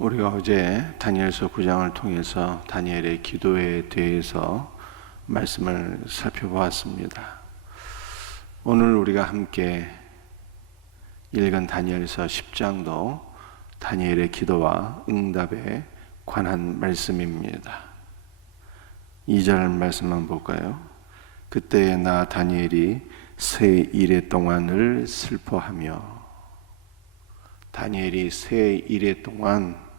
우리가 어제 다니엘서 9장을 통해서 다니엘의 기도에 대해서 말씀을 살펴보았습니다. 오늘 우리가 함께 읽은 다니엘서 10장도 다니엘의 기도와 응답에 관한 말씀입니다. 2절 말씀만 볼까요? 그때 나 다니엘이 새 이래 동안을 슬퍼하며, 다니엘이 새 이래 동안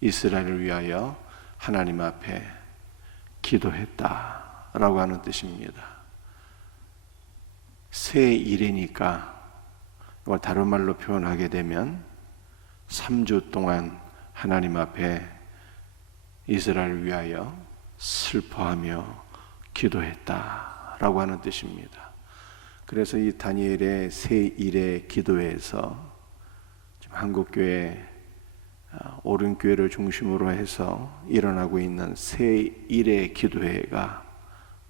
이스라엘을 위하여 하나님 앞에 기도했다라고 하는 뜻입니다. 새 이래니까 이걸 다른 말로 표현하게 되면 3주 동안 하나님 앞에 이스라엘을 위하여 슬퍼하며 기도했다라고 하는 뜻입니다. 그래서 이 다니엘의 새 일의 기도에서 지금 한국교회 오른교회를 중심으로 해서 일어나고 있는 새 일의 기도회가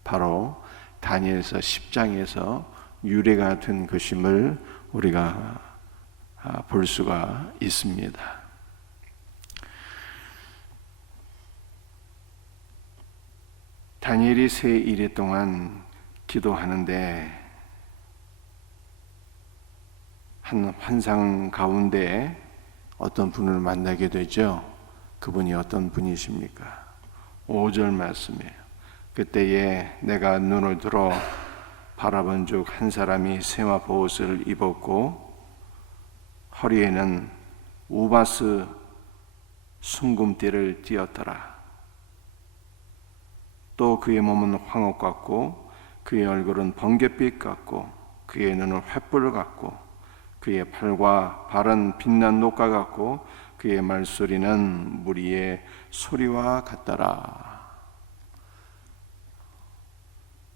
바로 다니엘서 10장에서 유래가 된 것임을 우리가 볼 수가 있습니다. 다니엘이 새 일해 동안 기도하는데 한 환상 가운데 어떤 분을 만나게 되죠. 그분이 어떤 분이십니까? 5절 말씀이에요. 그때에 내가 눈을 들어 바라본 즉 한 사람이 세마포 옷을 입었고 허리에는 우바스 순금띠를 띠었더라. 또 그의 몸은 황옥 같고 그의 얼굴은 번갯빛 같고 그의 눈은 횃불 같고 그의 팔과 발은 빛난 녹과 같고 그의 말소리는 무리의 소리와 같더라.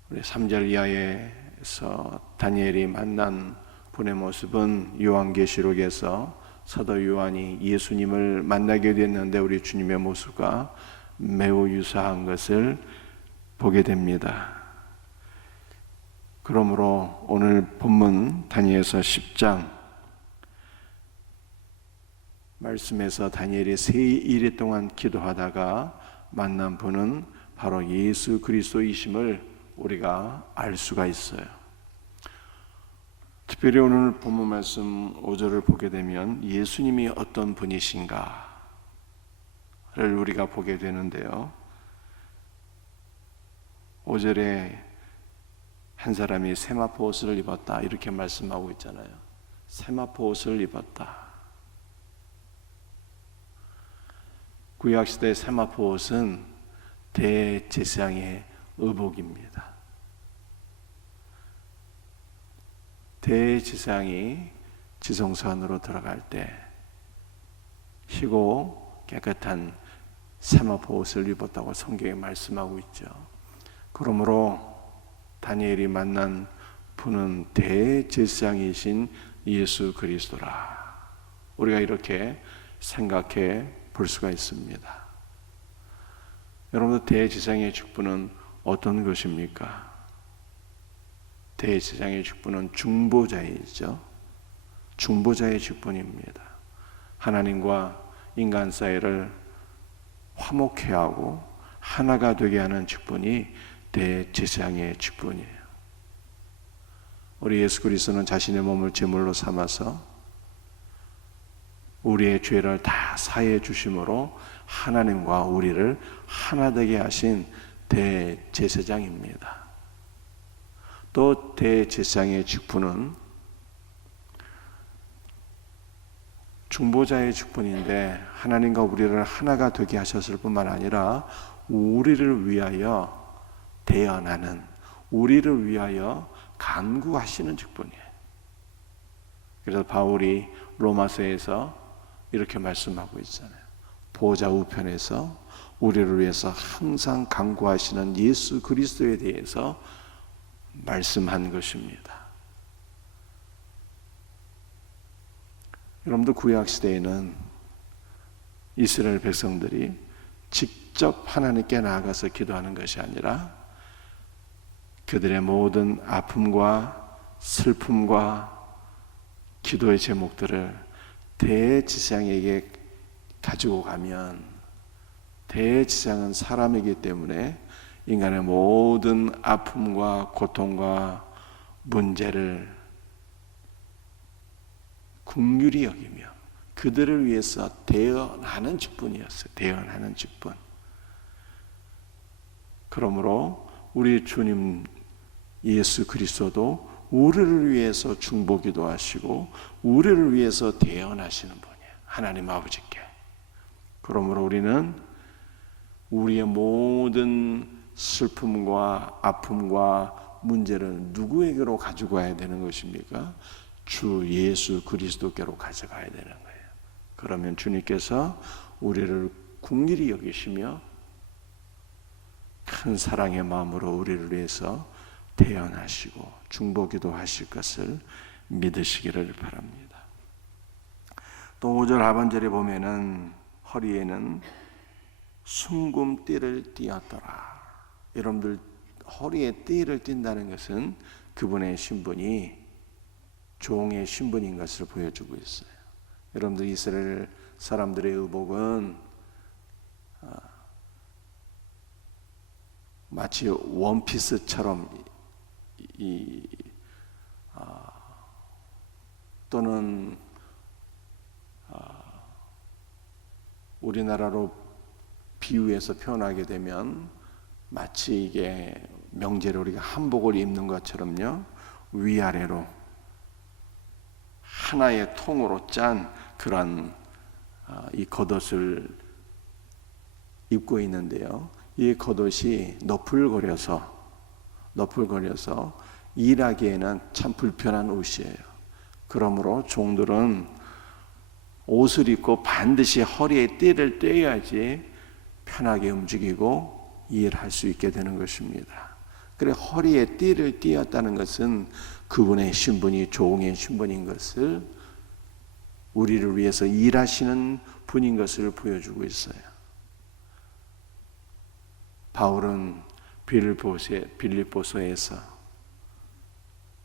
우리 3절 이하에서 다니엘이 만난 분의 모습은 요한계시록에서 사도 요한이 예수님을 만나게 됐는데 우리 주님의 모습과 매우 유사한 것을 보게 됩니다. 그러므로 오늘 본문 다니엘서 10장 말씀에서 다니엘이 새 일해 동안 기도하다가 만난 분은 바로 예수 그리스도이심을 우리가 알 수가 있어요. 특별히 오늘 본문 말씀 5절을 보게 되면 예수님이 어떤 분이신가를 우리가 보게 되는데요. 5절에 한 사람이 세마포 옷을 입었다 이렇게 말씀하고 있잖아요. 세마포 옷을 입었다. 구약시대 세마포 옷은 대제사장의 의복입니다. 대제사장이 지성소 안으로 들어갈 때 희고 깨끗한 세마포 옷을 입었다고 성경에 말씀하고 있죠. 그러므로 다니엘이 만난 분은 대제사장이신 예수 그리스도라. 우리가 이렇게 생각해 볼 수가 있습니다. 여러분들 대제사장의 직분은 어떤 것입니까? 대제사장의 직분은 중보자이죠. 중보자의 직분입니다. 하나님과 인간 사이를 화목케 하고 하나가 되게 하는 직분이 대제사장의 직분이에요. 우리 예수 그리스도는 자신의 몸을 제물로 삼아서 우리의 죄를 다 사해 주심으로 하나님과 우리를 하나 되게 하신 대제사장입니다. 또 대제사장의 직분은 중보자의 직분인데 하나님과 우리를 하나가 되게 하셨을 뿐만 아니라 우리를 위하여 대언하는, 우리를 위하여 간구하시는 직분이에요. 그래서 바울이 로마서에서 이렇게 말씀하고 있잖아요. 보좌 우편에서 우리를 위해서 항상 간구하시는 예수 그리스도에 대해서 말씀한 것입니다. 여러분들 구약시대에는 이스라엘 백성들이 직접 하나님께 나아가서 기도하는 것이 아니라 그들의 모든 아픔과 슬픔과 기도의 제목들을 대제사장에게 가지고 가면 대지상은 사람이기 때문에 인간의 모든 아픔과 고통과 문제를 긍휼히 여기며 그들을 위해서 대언하는 직분이었어요. 대언하는 직분. 그러므로 우리 주님 예수 그리스도도 우리를 위해서 중보기도 하시고 우리를 위해서 대언하시는 분이에요. 하나님 아버지께. 그러므로 우리는 우리의 모든 슬픔과 아픔과 문제를 누구에게로 가지고 가야 되는 것입니까? 주 예수 그리스도께로 가져가야 되는 거예요. 그러면 주님께서 우리를 긍휼히 여기시며 큰 사랑의 마음으로 우리를 위해서 대언하시고 중보기도 하실 것을 믿으시기를 바랍니다. 또 5절 하반절에 보면은 허리에는 순금띠를 띠었더라. 여러분들 허리에 띠를 띈다는 것은 그분의 신분이 종의 신분인 것을 보여주고 있어요. 여러분들 이스라엘 사람들의 의복은 마치 원피스처럼 또는 우리나라로 비유해서 표현하게 되면 마치 이게 명제로 우리가 한복을 입는 것처럼요, 위아래로 하나의 통으로 짠 그런 이 겉옷을 입고 있는데요, 이 겉옷이 너풀거려서 일하기에는 참 불편한 옷이에요. 그러므로 종들은 옷을 입고 반드시 허리에 띠를 떼야지 편하게 움직이고 일할 수 있게 되는 것입니다. 그래 허리에 띠를 띠었다는 것은 그분의 신분이 종의 신분인 것을, 우리를 위해서 일하시는 분인 것을 보여주고 있어요. 바울은 빌립보서에서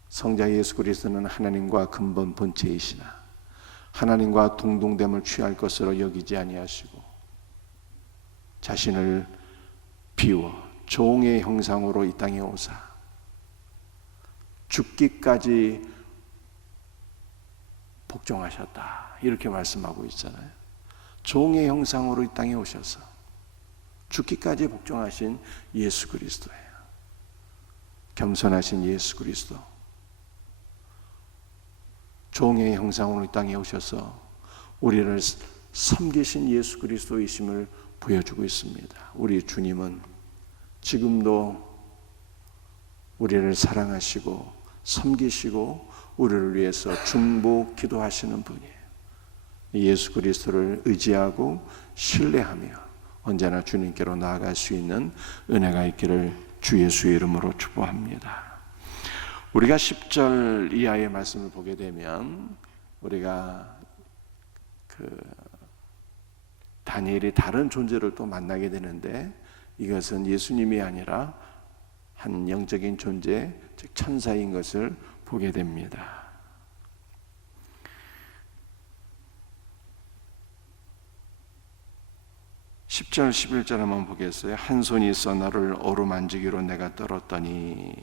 성자 예수 그리스도는 하나님과 근본 본체이시나 하나님과 동등됨을 취할 것으로 여기지 아니하시고 자신을 비워 종의 형상으로 이 땅에 오사 죽기까지 복종하셨다, 이렇게 말씀하고 있잖아요. 종의 형상으로 이 땅에 오셔서 죽기까지 복종하신 예수 그리스도예요. 겸손하신 예수 그리스도, 종의 형상으로 이 땅에 오셔서 우리를 섬기신 예수 그리스도이심을 보여주고 있습니다. 우리 주님은 지금도 우리를 사랑하시고 섬기시고 우리를 위해서 중보 기도하시는 분이에요. 예수 그리스도를 의지하고 신뢰하며 언제나 주님께로 나아갈 수 있는 은혜가 있기를 주 예수의 이름으로 축복합니다. 우리가 10절 이하의 말씀을 보게 되면 우리가 다니엘이 다른 존재를 또 만나게 되는데, 이것은 예수님이 아니라 한 영적인 존재, 즉 천사인 것을 보게 됩니다. 10절 11절 한번 보겠어요. 한 손이 있어 나를 어루만지기로 내가 떨었더니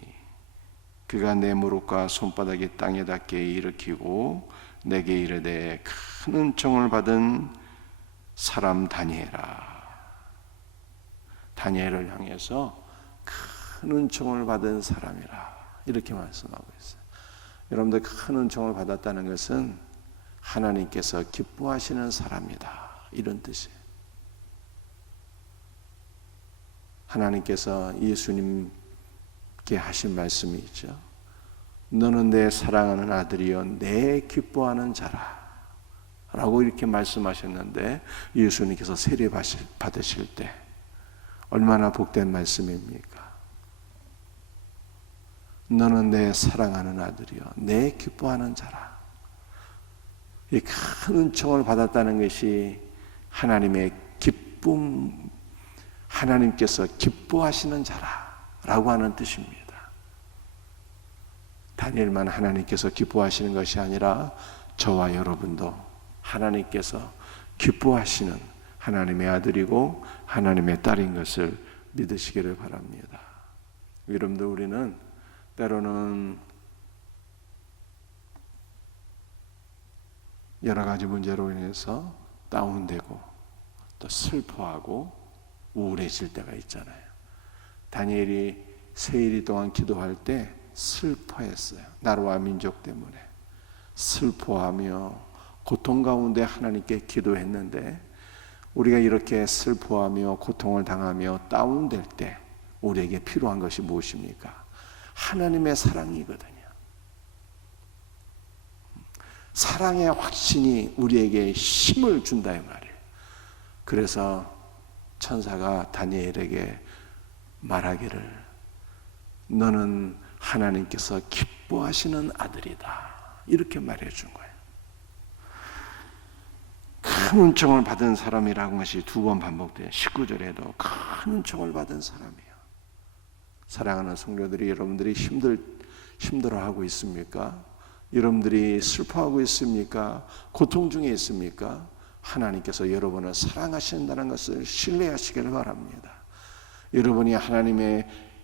그가 내 무릎과 손바닥이 땅에 닿게 일으키고 내게 이르되 큰 은총을 받은 사람 다니엘아. 다니엘을 향해서 큰 은총을 받은 사람이라, 이렇게 말씀하고 있어요. 여러분들 큰 은총을 받았다는 것은 하나님께서 기뻐하시는 사람이다, 이런 뜻이에요. 하나님께서 예수님께 하신 말씀이 있죠. 너는 내 사랑하는 아들이요 내 기뻐하는 자라 라고 이렇게 말씀하셨는데, 예수님께서 세례 받으실 때 얼마나 복된 말씀입니까? 너는 내 사랑하는 아들이요 내 기뻐하는 자라. 이 큰 은총을 받았다는 것이 하나님의 기쁨, 하나님께서 기뻐하시는 자라라고 하는 뜻입니다. 다니엘만 하나님께서 기뻐하시는 것이 아니라 저와 여러분도 하나님께서 기뻐하시는 하나님의 아들이고 하나님의 딸인 것을 믿으시기를 바랍니다. 여러분들, 우리는 때로는 여러 가지 문제로 인해서 다운되고 또 슬퍼하고 우울해질 때가 있잖아요. 다니엘이 세일 동안 기도할 때 슬퍼했어요. 나라와 민족 때문에 슬퍼하며 고통 가운데 하나님께 기도했는데, 우리가 이렇게 슬퍼하며 고통을 당하며 다운될 때 우리에게 필요한 것이 무엇입니까? 하나님의 사랑이거든요. 사랑의 확신이 우리에게 힘을 준다 이 말이에요. 그래서 천사가 다니엘에게 말하기를, 너는 하나님께서 기뻐하시는 아들이다, 이렇게 말해준 거예요. 큰 은총을 받은 사람이라는 것이 두 번 반복돼요. 19절에도 큰 은총을 받은 사람이에요. 사랑하는 성도들이, 여러분들이 힘들어하고 있습니까? 여러분들이 슬퍼하고 있습니까? 고통 중에 있습니까? 하나님께서 여러분을 사랑하신다는 것을 신뢰하시길 바랍니다. 여러분이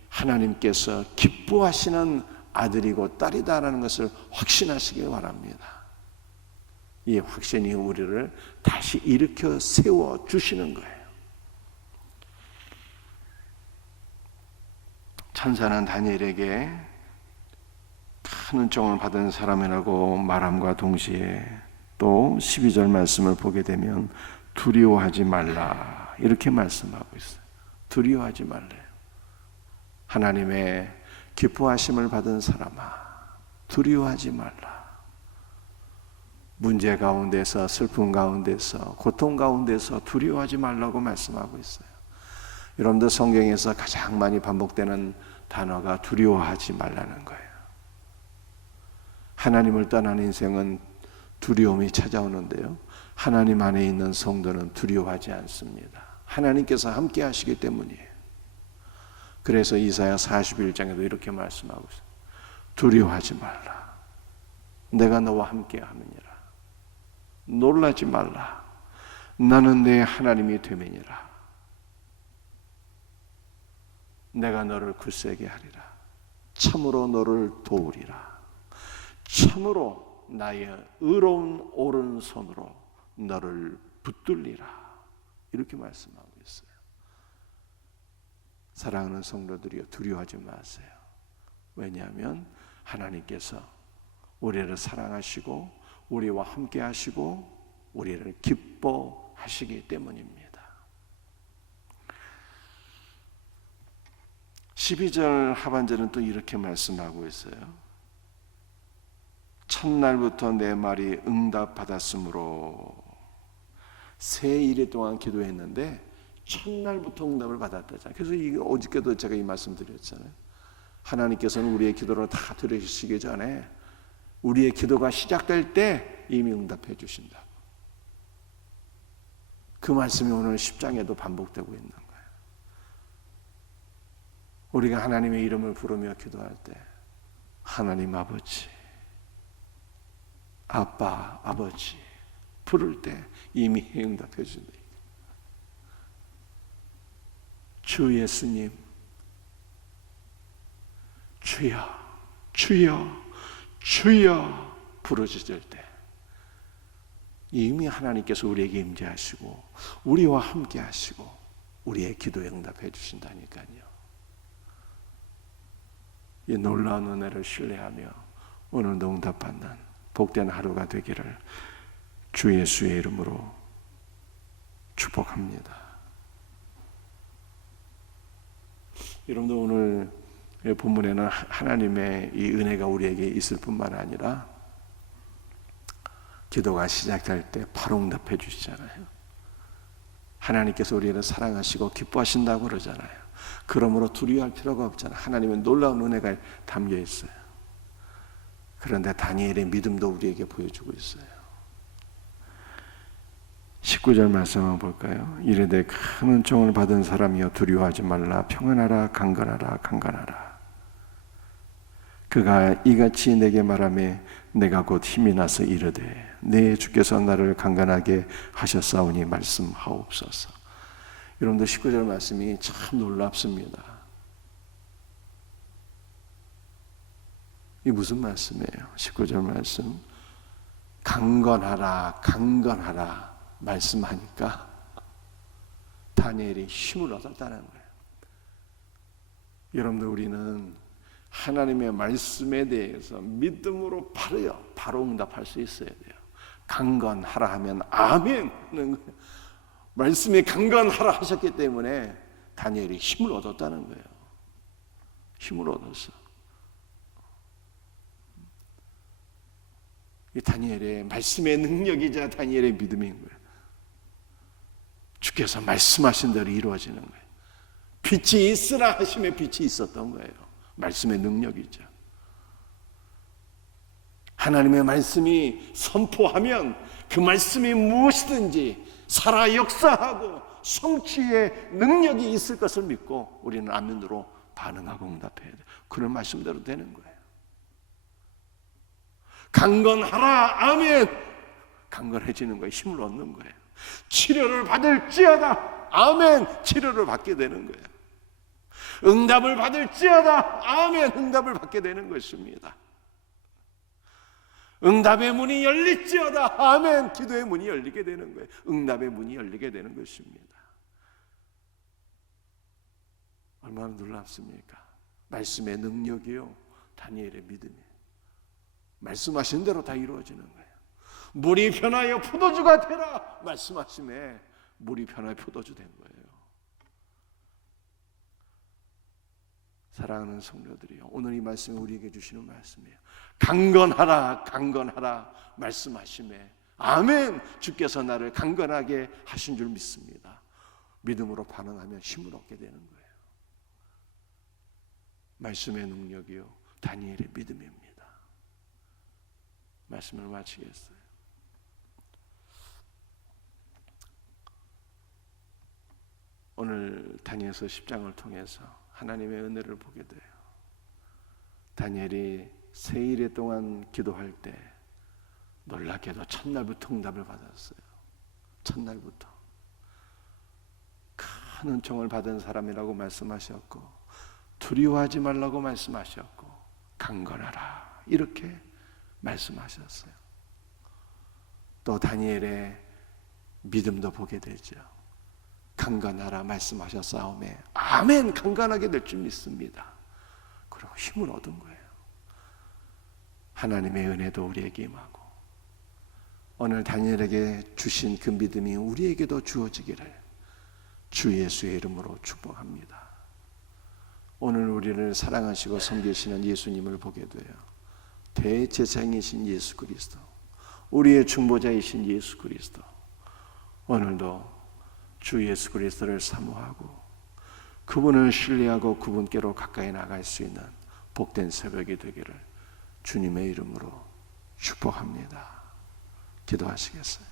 하나님께서 기뻐하시는 아들이고 딸이다라는 것을 확신하시길 바랍니다. 이 확신이 우리를 다시 일으켜 세워 주시는 거예요. 천사는 다니엘에게 큰 은총을 받은 사람이라고 말함과 동시에 또 12절 말씀을 보게 되면 두려워하지 말라, 이렇게 말씀하고 있어요. 두려워하지 말래요. 하나님의 기뻐하심을 받은 사람아, 두려워하지 말라. 문제 가운데서, 슬픔 가운데서, 고통 가운데서 두려워하지 말라고 말씀하고 있어요. 여러분들, 성경에서 가장 많이 반복되는 단어가 두려워하지 말라는 거예요. 하나님을 떠난 인생은 두려움이 찾아오는데요, 하나님 안에 있는 성도는 두려워하지 않습니다. 하나님께서 함께 하시기 때문이에요. 그래서 이사야 41장에도 이렇게 말씀하고 있어요. 두려워하지 말라. 내가 너와 함께 함이니라. 놀라지 말라. 나는 내 하나님이 됨이니라. 내가 너를 굳세게 하리라. 참으로 너를 도우리라. 참으로 나의 의로운 오른손으로 너를 붙들리라. 이렇게 말씀하고 있어요. 사랑하는 성도들이여, 두려워하지 마세요. 왜냐하면 하나님께서 우리를 사랑하시고 우리와 함께 하시고 우리를 기뻐하시기 때문입니다. 12절 하반절은 또 이렇게 말씀하고 있어요. 첫날부터 내 말이 응답받았으므로, 새 일일 동안 기도했는데 첫날부터 응답을 받았다잖아요. 그래서 이게 어저께도 제가 이 말씀 드렸잖아요. 하나님께서는 우리의 기도를 다 들으시기 전에 우리의 기도가 시작될 때 이미 응답해 주신다. 그 말씀이 오늘 10장에도 반복되고 있는 거예요. 우리가 하나님의 이름을 부르며 기도할 때 하나님 아버지, 아빠, 아버지 부를 때 이미 응답해 주신다. 주 예수님, 주여, 주여, 주여 부르짖을 때 이미 하나님께서 우리에게 임재하시고 우리와 함께 하시고 우리의 기도에 응답해 주신다니까요. 이 놀라운 은혜를 신뢰하며 오늘도 응답받는 복된 하루가 되기를 주 예수의 이름으로 축복합니다. 여러분들, 오늘 본문에는 하나님의 이 은혜가 우리에게 있을 뿐만 아니라 기도가 시작될 때 바로 응답해 주시잖아요. 하나님께서 우리를 사랑하시고 기뻐하신다고 그러잖아요. 그러므로 두려워할 필요가 없잖아요. 하나님의 놀라운 은혜가 담겨 있어요. 그런데 다니엘의 믿음도 우리에게 보여주고 있어요. 19절 말씀 한번 볼까요? 이르되 큰 은총을 받은 사람이여 두려워하지 말라. 평안하라. 강건하라. 강건하라. 그가 이같이 내게 말하매 내가 곧 힘이 나서 이르되 내 주께서 나를 강건하게 하셨사오니 말씀하옵소서. 여러분들 19절 말씀이 참 놀랍습니다. 이 무슨 말씀이에요? 19절 말씀, 강건하라 강건하라 말씀하니까 다니엘이 힘을 얻었다는 거예요. 여러분들, 우리는 하나님의 말씀에 대해서 믿음으로 바로 응답할 수 있어야 돼요. 강건하라 하면 아멘 하는 거예요. 말씀에 강건하라 하셨기 때문에 다니엘이 힘을 얻었다는 거예요. 힘을 얻었어. 이 다니엘의 말씀의 능력이자 다니엘의 믿음인 거예요. 주께서 말씀하신 대로 이루어지는 거예요. 빛이 있으라 하심에 빛이 있었던 거예요. 말씀의 능력이죠. 하나님의 말씀이 선포하면 그 말씀이 무엇이든지 살아 역사하고 성취의 능력이 있을 것을 믿고 우리는 아멘으로 반응하고 응답해야 돼요. 그런 말씀대로 되는 거예요. 강건하라 아멘. 강건해지는 거예요. 힘을 얻는 거예요. 치료를 받을지어다 아멘. 치료를 받게 되는 거예요. 응답을 받을지어다 아멘. 응답을 받게 되는 것입니다. 응답의 문이 열릴지어다 아멘. 기도의 문이 열리게 되는 거예요. 응답의 문이 열리게 되는 것입니다. 얼마나 놀랍습니까? 말씀의 능력이요, 다니엘의 믿음이에요. 말씀하신 대로 다 이루어지는 거예요. 물이 변하여 포도주가 되라 말씀하심에 물이 변하여 포도주 된 거예요. 사랑하는 성도들이요, 오늘 이 말씀이 우리에게 주시는 말씀이에요. 강건하라 강건하라 말씀하심에 아멘. 주께서 나를 강건하게 하신 줄 믿습니다. 믿음으로 반응하면 힘을 얻게 되는 거예요. 말씀의 능력이요, 다니엘의 믿음입니다. 말씀을 마치겠어요. 오늘 다니엘서 10장을 통해서 하나님의 은혜를 보게 돼요. 다니엘이 세일 동안 기도할 때 놀랍게도 첫날부터 응답을 받았어요. 첫날부터 큰 은총을 받은 사람이라고 말씀하셨고, 두려워하지 말라고 말씀하셨고, 강건하라 이렇게 말씀하셨어요. 또 다니엘의 믿음도 보게 되죠. 강건하라 말씀하셨사오매 아멘. 강건하게 될 줄 믿습니다. 그리고 힘을 얻은 거예요. 하나님의 은혜도 우리에게 임하고 오늘 다니엘에게 주신 그 믿음이 우리에게도 주어지기를 주 예수의 이름으로 축복합니다. 오늘 우리를 사랑하시고 섬기시는 예수님을 보게 돼요. 대제사장이신 예수 그리스도, 우리의 중보자이신 예수 그리스도, 오늘도 주 예수 그리스도를 사모하고 그분을 신뢰하고 그분께로 가까이 나갈 수 있는 복된 새벽이 되기를 주님의 이름으로 축복합니다. 기도하시겠어요?